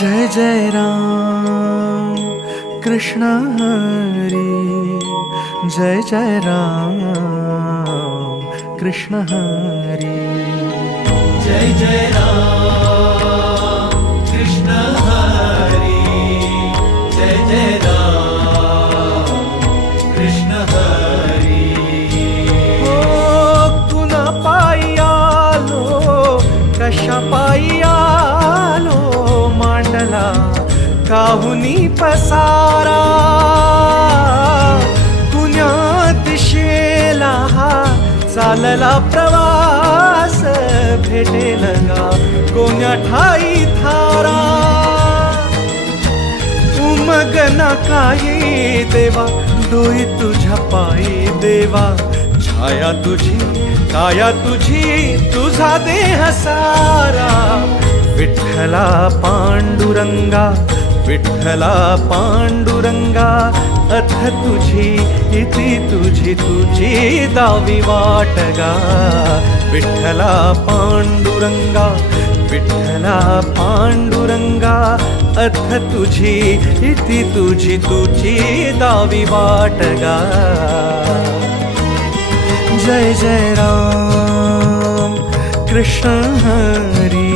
जय जय राम कृष्ण हरी, जय जय राम कृष्ण हरी, जय जय राम कृष्ण हरी, जय जय राम कृष्ण हरी। ओ तुना पायी आलो, कशा पायी आलो, मांडला काहुनी पसारा, कुण्या दिशेला हा चालला प्रवास, भेटेल गा कोण्या ठाई थारा, उमगना काही देवा, डोई तुझ्या पायी देवा, छाया तुझी काया तुझी, तुझा देह सारा, विठ्ठला पांडुरंगा, विठ्ठला पांडुरंगा, अथ तुझी इति तुझी तुझी दावी वाटगा, विठ्ठला पांडुरंगा, विठ्ठला पांडुरंगा, अथ तुझी इति तुझी तुझी दावी वाटगा। जय जय राम कृष्ण हरी,